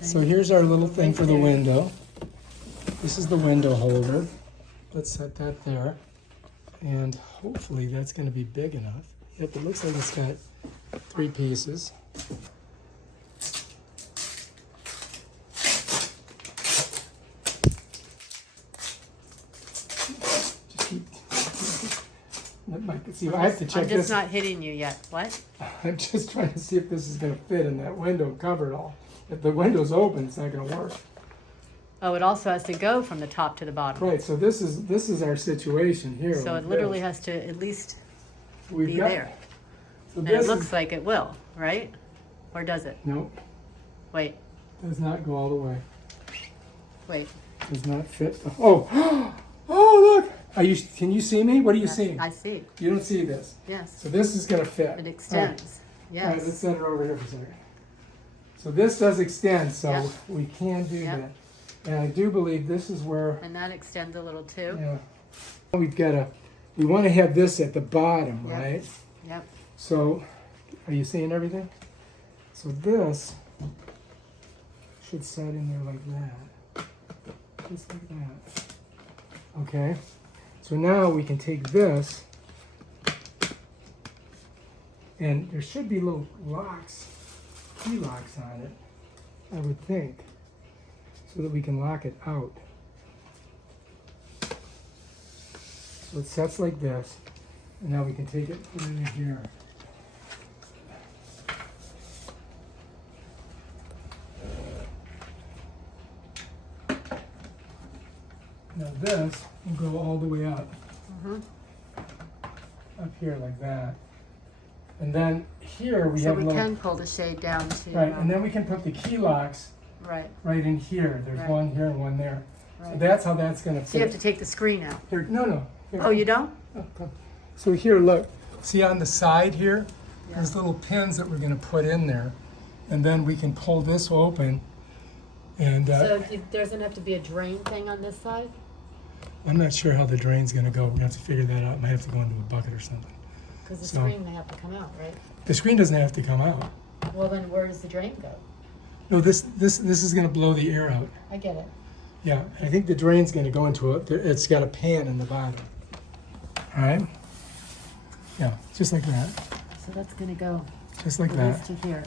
So here's our little thing for the window. This is the window holder. Let's set that there. And hopefully that's going to be big enough. Yep, it looks like it's got 3 pieces. Just keep see, I have to check I'm this. just not hitting you yet. What? I'm just trying to see if this is going to fit in that window cover at all. If the window's open, it's not going to work. Oh, it also has to go from the top to the bottom. Right, so this is our situation here. So like it literally this. has to at least We've be got, there. So And this it looks is, like it will, right? Or does it? no, Wait, does not go all the way. wait. Does not fit. Oh, oh look! Can you see me? What are you seeing? I see. You don't see this. Yes. So this is going to fit. It extends. All right, let's Yes. set it over here for a second. So this does extend, so Yep. we can do Yep. that. And I do believe this is where, And that extends a little too. yeah, we want to have this at the bottom, Yep. right? Yep. So, are you seeing everything? So this should set in there like that. Just like that. Okay. So now we can take this, and there should be little locks, key locks on it, I would think, so that we can lock it out. So it sets like this, and now we can take it, put it in here. Now this will go all the way up, up here like that. And then here we So have we a little, can pull the shade down to. right, and then we can put the key locks Right. right in here. There's Right. one here and one there. So Right. that's how that's gonna So you have fit. to take the screen out. Here, no. Here. Oh, you don't? Oh, come. So here, look, see on the side here, there's little pins that we're gonna put in there. And then we can pull this open. And So there's gonna have to be a drain thing on this side? I'm not sure how the drain's gonna go. We have to figure that out. Might have to go into a bucket or something. Because the So- screen may have to come out, right? The screen doesn't have to come out. Well, then where does the drain go? No, this is gonna blow the air out. I get it. Yeah, I think the drain's gonna go into it. It's got a pan in the bottom. All right? Yeah, just like that. So that's gonna go Just like from this that. to here.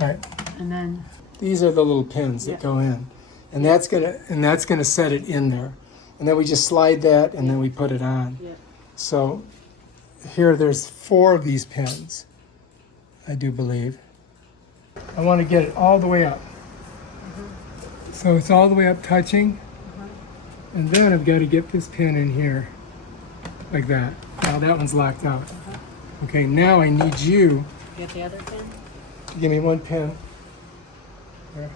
All right. And then, These are the little pins that Yeah. go in. And that's gonna set it in there. And then we just slide that and then we put it on. yeah. So here there's 4 of these pins, I do believe. I want to get it all the way up. So it's all the way up touching. And then I've got to get this pin in here, like that. Now that one's locked out. Okay, now I need you You get the other pin? to give me one pin. There.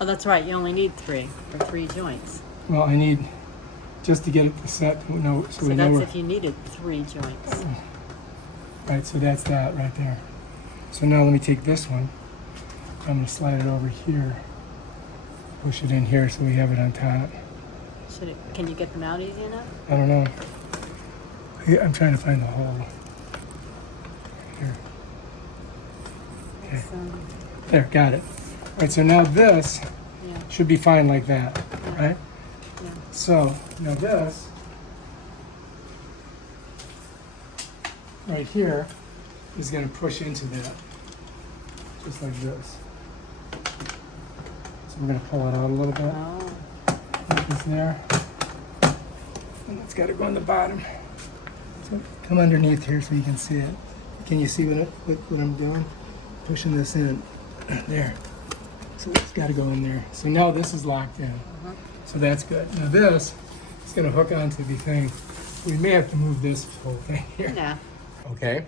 Oh, that's right. You only need 3 for 3 joints. Well, I need, just to get it set, no, so So we know that's where. if you needed 3 joints. Right, so that's that right there. So now let me take this one. I'm going to slide it over here. Push it in here so we have it on top. Can you get them out easy enough? I don't know. I'm trying to find the hole. Here. Okay. So, There, got it. All right, so now this yeah, should be fine like that, right? yeah. So now this right here is going to push into that, just like this. So we're going to pull it out a little bit. Oh, Like this there. And it's got to go on the bottom. So come underneath here so you can see it. Can you see what I'm doing? Pushing this in. There. So it's got to go in there. So now this is locked in. So that's good. Now this is going to hook onto the thing. We may have to move this whole thing here. yeah. Okay.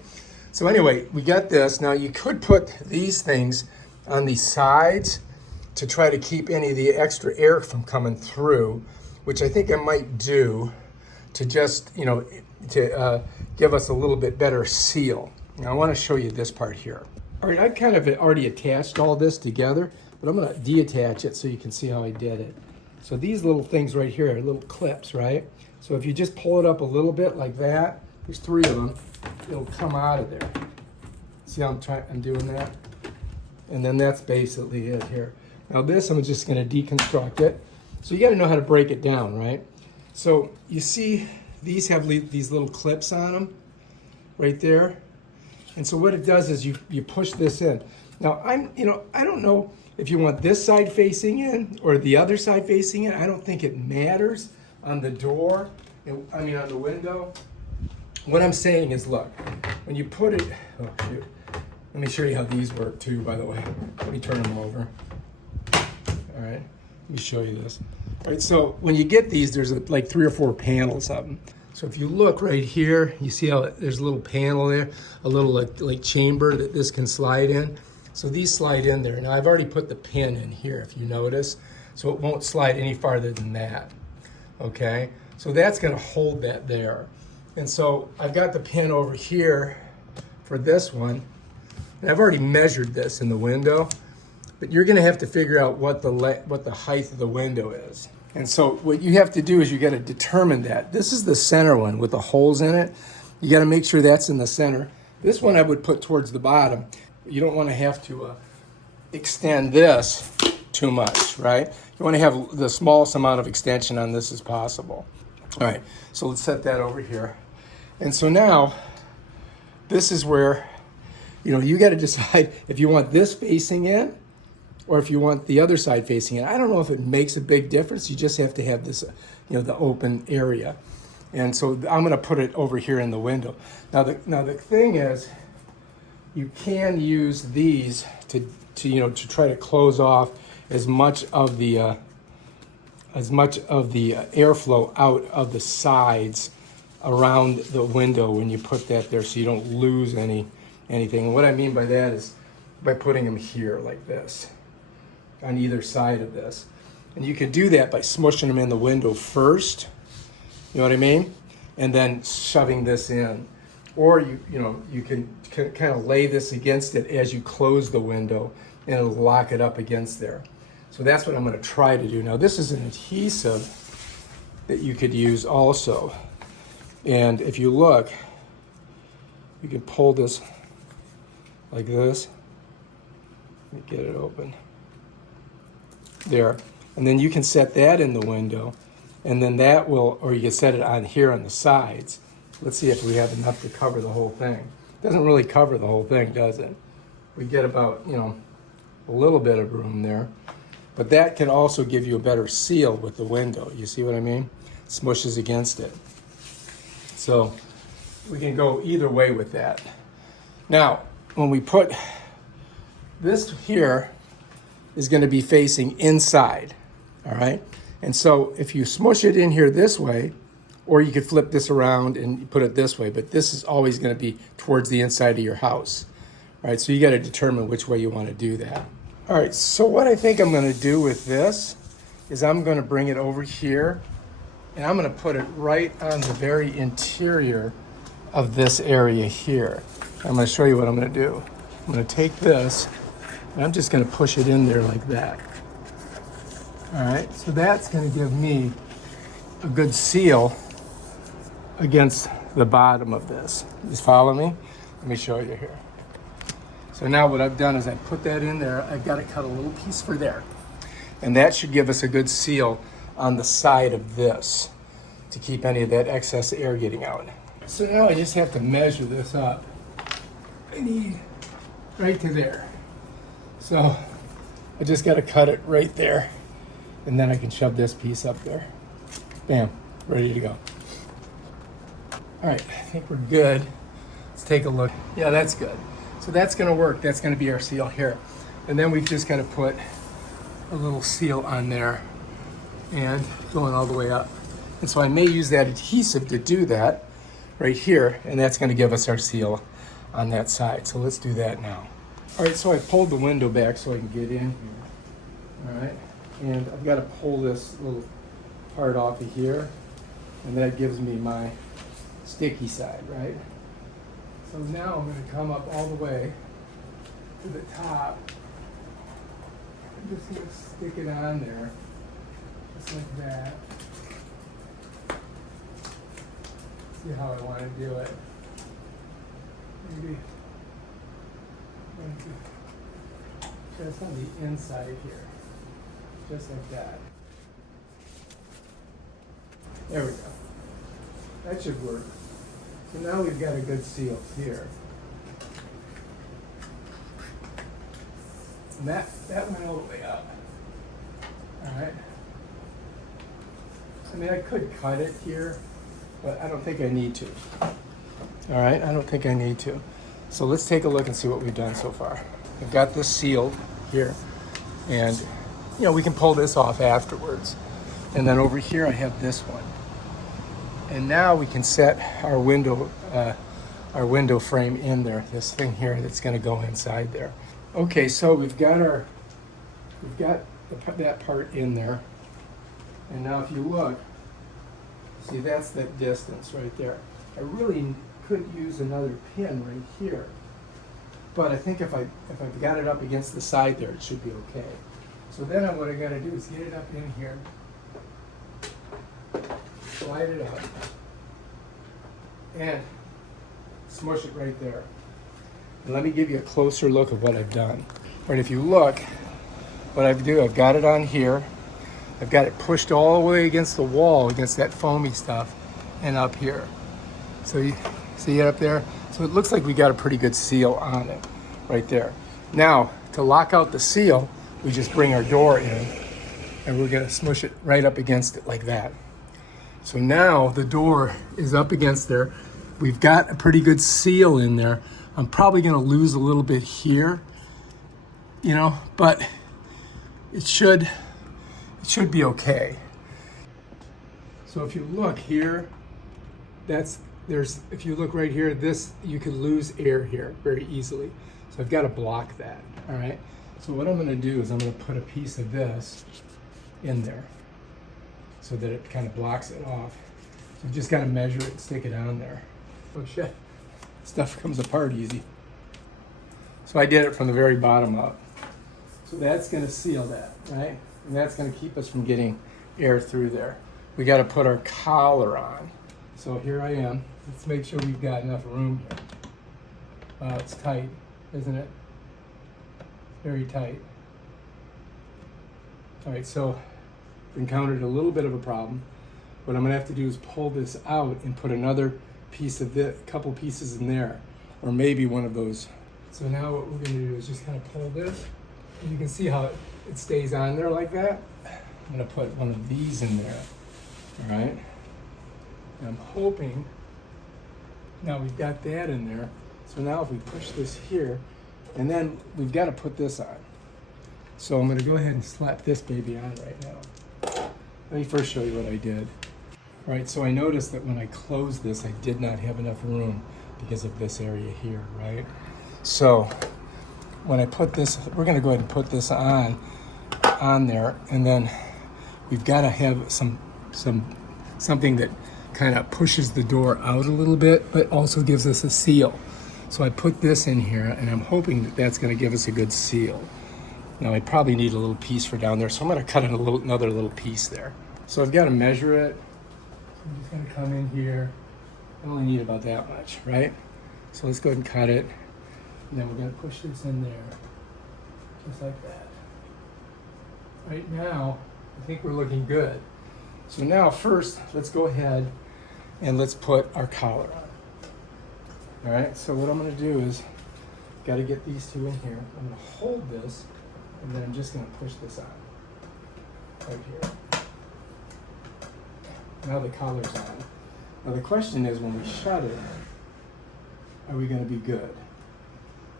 So anyway, we got this. Now you could put these things on the sides to try to keep any of the extra air from coming through, which I think I might do to just, to give us a little bit better seal. Now I want to show you this part here. All right, I've kind of already attached all this together, but I'm going to deattach it so you can see how I did it. So these little things right here are little clips, right? So if you just pull it up a little bit like that, there's 3 of them, it'll come out of there. See how I'm doing that? And then that's basically it here. Now this, I'm just going to deconstruct it. So you got to know how to break it down, right? So you see these have these little clips on them right there. And so what it does is you push this in. Now I don't know if you want this side facing in or the other side facing in. I don't think it matters on the door, on the window. What I'm saying is, look, when you put it, oh shoot. Let me show you how these work too, by the way. Let me turn them over. All right, let me show you this. All right, so when you get these, there's like 3 or 4 panels of them. So if you look right here, you see how there's a little panel there, a little like chamber that this can slide in. So these slide in there. Now I've already put the pin in here, if you notice, so it won't slide any farther than that, okay? So that's gonna hold that there. And so I've got the pin over here for this one, and I've already measured this in the window, but you're gonna have to figure out what the height of the window is. And so what you have to do is you gotta determine that. This is the center one with the holes in it. You gotta make sure that's in the center. This one I would put towards the bottom. You don't wanna have to extend this too much, right? You wanna have the smallest amount of extension on this as possible. All right, so let's set that over here. And so now, this is where, you gotta decide if you want this facing in or if you want the other side facing in. I don't know if it makes a big difference. You just have to have this, the open area. And so I'm gonna put it over here in the window. Now the thing is, you can use these to try to close off as much of the airflow out of the sides around the window when you put that there, so you don't lose anything. And what I mean by that is by putting them here like this, on either side of this. And you can do that by smushing them in the window first, you know what I mean? And then shoving this in. Or you can kind of lay this against it as you close the window, and it'll lock it up against there. So that's what I'm gonna try to do. Now this is an adhesive that you could use also. And if you look, you can pull this like this. Let me get it open. There. And then you can set that in the window, and then that will, or you can set it on here on the sides. Let's see if we have enough to cover the whole thing. It doesn't really cover the whole thing, does it? We get about, a little bit of room there. But that can also give you a better seal with the window. You see what I mean? Smushes against it. So we can go either way with that. Now, when we put this here is going to be facing inside, all right? And so if you smush it in here this way, or you could flip this around and put it this way, but this is always going to be towards the inside of your house, all right? So you got to determine which way you want to do that. All right, so what I think I'm going to do with this is I'm going to bring it over here, and I'm going to put it right on the very interior of this area here. I'm going to show you what I'm going to do. I'm going to take this, and I'm just going to push it in there like that. All right, so that's going to give me a good seal against the bottom of this. Just follow me? Let me show you here. So now what I've done is I put that in there. I've got to cut a little piece for there. And that should give us a good seal on the side of this to keep any of that excess air getting out. So now I just have to measure this up. I need right to there. So I just got to cut it right there. And then I can shove this piece up there. Bam, ready to go. All right, I think we're good. Let's take a look. Yeah, that's good. So that's gonna work. That's gonna be our seal here. And then we've just gotta put a little seal on there and going all the way up. And so I may use that adhesive to do that right here, and that's gonna give us our seal on that side. So let's do that now. All right, so I pulled the window back so I can get in here. All right, and I've gotta pull this little part off of here, and that gives me my sticky side, right? So now I'm going to come up all the way to the top. I'm just going to stick it on there, just like that. See how I want to do it. Maybe just on the inside here. just like that. There we go. That should work. So now we've got a good seal here. And that went all the way up. All right. I mean, I could cut it here, but I don't think I need to. All right, I don't think I need to. So let's take a look and see what we've done so far. I've got this sealed here, and you know, we can pull this off afterwards. And then over here I have this one. And now we can set our window frame in there, this thing here that's gonna go inside there. Okay, so we've got that part in there. And now if you look, see, that's that distance right there. I really could use another pin right here. But I think if I've got it up against the side there, it should be okay. So then what I gotta do is get it up in here, slide it up, and smush it right there. And let me give you a closer look of what I've done. All right, if you look, what I've got it on here. I've got it pushed all the way against the wall, against that foamy stuff, and up here. So you see it up there? So it looks like we got a pretty good seal on it, right there. Now, to lock out the seal, we just bring our door in, and we're gonna smush it right up against it like that. So now the door is up against there. We've got a pretty good seal in there. I'm probably gonna lose a little bit here, you know, but it should be okay. So if you look here, if you look right here, you could lose air here very easily. So I've got to block that, all right? So what I'm gonna do is I'm gonna put a piece of this in there so that it kind of blocks it off. So you just gotta measure it and stick it on there. Oh shit, stuff comes apart easy. So I did it from the very bottom up. So that's gonna seal that, right? And that's gonna keep us from getting air through there. We gotta put our collar on. So here I am. Let's make sure we've got enough room here. Wow, it's tight, isn't it? Very tight. All right, so we encountered a little bit of a problem. What I'm gonna have to do is pull this out and put another piece of this, couple pieces in there, or maybe one of those. So now what we're gonna do is just kind of pull this, and you can see how it stays on there like that. I'm gonna put one of these in there, all right? And I'm hoping, now we've got that in there, so now if we push this here, and then we've got to put this on. So I'm gonna go ahead and slap this baby on right now. Let me first show you what I did. All right, so I noticed that when I closed this, I did not have enough room because of this area here, right? So when I put this, we're gonna go ahead and put this on there, and then we've got to have something that kind of pushes the door out a little bit, but also gives us a seal. So I put this in here, and I'm hoping that that's going to give us a good seal. Now I probably need a little piece for down there, so I'm going to cut another little piece there. So I've got to measure it. I'm just going to come in here. I only need about that much, right? So let's go ahead and cut it, and then we're going to push this in there, just like that. Right now, I think we're looking good. So now first, let's go ahead and let's put our collar on. All right, so what I'm gonna do is, gotta get these two in here. I'm gonna hold this, and then I'm just gonna push this on, right here. Now the collar's on. Now the question is, when we shut it, are we gonna be good?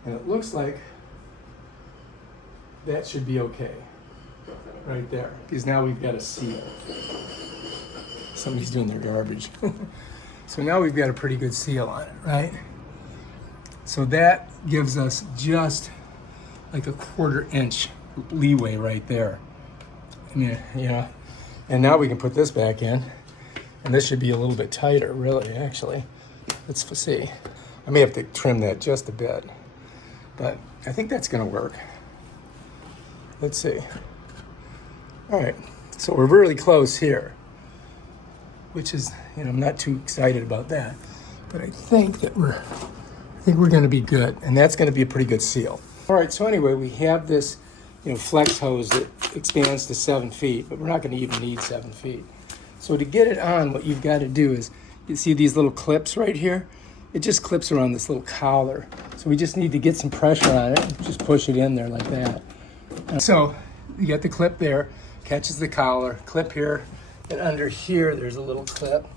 And it looks like that should be okay, right there. Because now we've got a seal. Somebody's doing their garbage. So now we've got a pretty good seal on it, right? So that gives us just like a 1/4 inch leeway right there. I mean, yeah. And now we can put this back in, and this should be a little bit tighter, really, actually. Let's see. I may have to trim that just a bit, but I think that's gonna work. Let's see. All right, so we're really close here, which is, you know, I'm not too excited about that, but I think we're going to be good, and that's going to be a pretty good seal. All right, so anyway, we have this flex hose that expands to 7 feet, but we're not going to even need 7 feet. So to get it on, what you've got to do is, you see these little clips right here? It just clips around this little collar. So we just need to get some pressure on it and just push it in there like that. And so you get the clip there, catches the collar, clip here, and under here there's a little clip,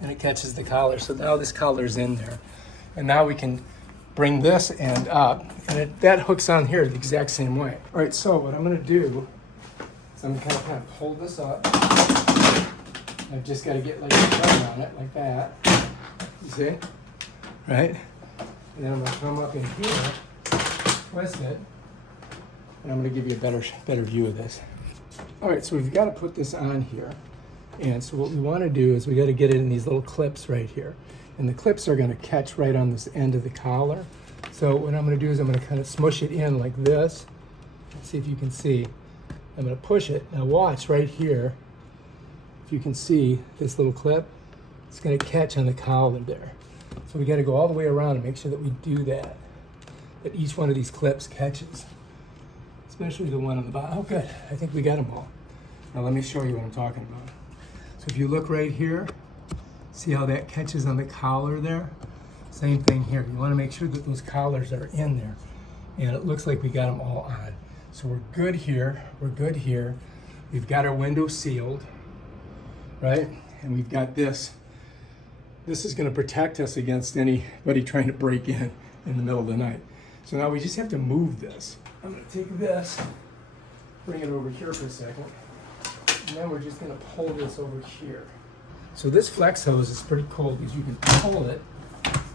and it catches the collar. So now this collar's in there. And now we can bring this end up, and that hooks on here the exact same way. All right, so what I'm gonna do is I'm gonna kind of hold this up. I've just got to get like a thumb on it, like that. You see? Right? And then I'm going to come up in here, twist it, and I'm going to give you a better view of this. All right, so we've got to put this on here. And so what we want to do is we got to get it in these little clips right here. And the clips are going to catch right on this end of the collar. So what I'm going to do is I'm going to kind of smush it in like this. Let's see if you can see. I'm going to push it. Now watch right here. You can see this little clip, it's going to catch on the collar there. So we got to go all the way around and make sure that we do that each one of these clips catches, especially the one on the bottom. Oh, good. I think we got them all. Now let me show you what I'm talking about. So if you look right here, see how that catches on the collar there? Same thing here. You want to make sure that those collars are in there. And it looks like we got them all on. So we're good here. We're good here. We've got our window sealed. Right? And we've got this. This is going to protect us against anybody trying to break in the middle of the night. So now we just have to move this. I'm going to take this, bring it over here for a second, and then we're just going to pull this over here. So this flex hose is pretty cool because you can pull it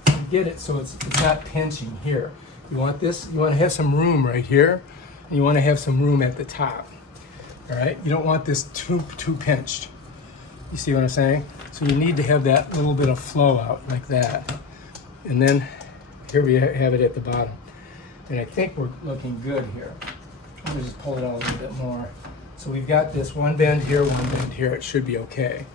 and get it so it's not pinching here. You want this, you want to have some room right here, and you want to have some room at the top. All right? You don't want this too pinched. You see what I'm saying? So you need to have that little bit of flow out like that. And then here we have it at the bottom. And I think we're looking good here. I'm gonna just pull it out a little bit more. So we've got this one bend here, one bend here. It should be okay.